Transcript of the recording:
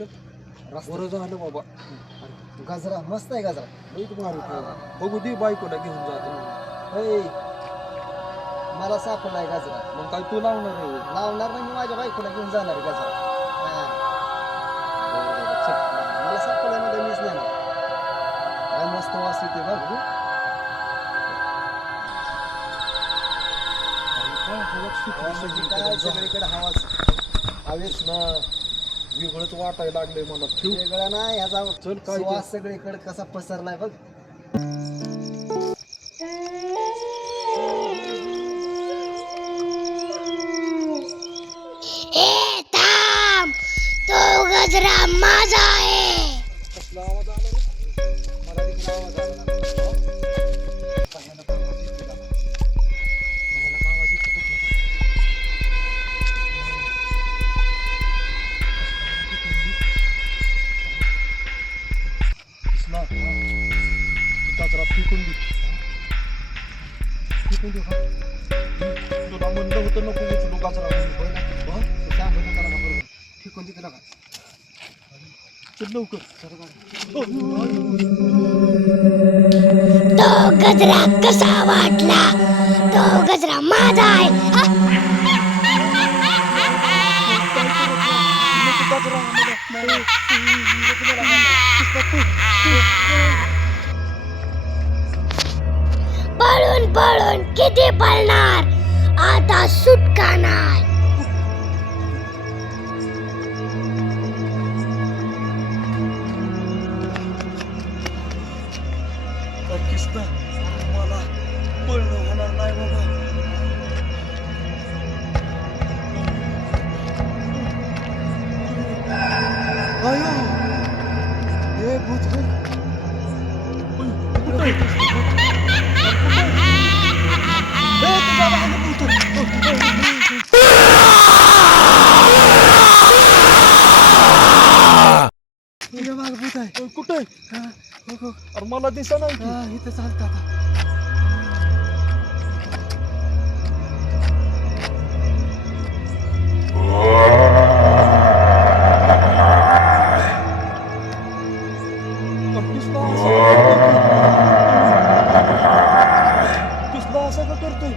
रस्त्यात बरं झालं बाबा. गजरा मस्त आहे गजरा. लई भारी ठेवला. बघू दे बायकोला घेऊन जातो. ऐ, मला सापडलाय गजरा. मग काय तू लावणार आहे होय? लावणार नाही, मी माझ्या बायकोला घेऊन जाणार आहे गजरा. हा. बरं, बरं, चल. मला सापडलाय मध्ये मीच नाही. काय मस्त वास येते बघ. काय हवा सुटली काय सगळीकडे. सगळीकडे हवाच हवेच ना वेगळंच वाटायला लागलंय मला. ठेव. वेगळा ना ह्याचा चल काय ते. सुवास सगळीकडे कसा पसरलाय बघ. ए थांब, तो गजरा माझा आहे. कसला आवाज आला रे? मला देखील आवाज आला ना. भयानक आवाज येतोय बाबा. भयानक आवाज येतोय कुठला तरी. कसला? ती कचरा फेकून दे. फेकून दे का? तुला म्हणलं होतं नको उचलू कचरा म्हणून. होय ना? हा? ते सांगू नका ना बरोबर. फेकून देते ना का? चल लवकर. तो गजरा कसा वाटला? तो गजरा माझा आहे. हा? नको कचरा आम्हाला. पळून पळून किती पळणार, आता सुटका नाही. कृष्णा मला पळणं होणार नाही बाबा. आयो हे भूत हे. कुठं आहे? ए, तुझ्या मागं भूत आहे. तुझ्या माग भूत आहे. कुठं आहे? हा, हो, हो. अरे मला दिसत नाही की. हा, इथं चालतं आता. कृष्णा असं का करतोय?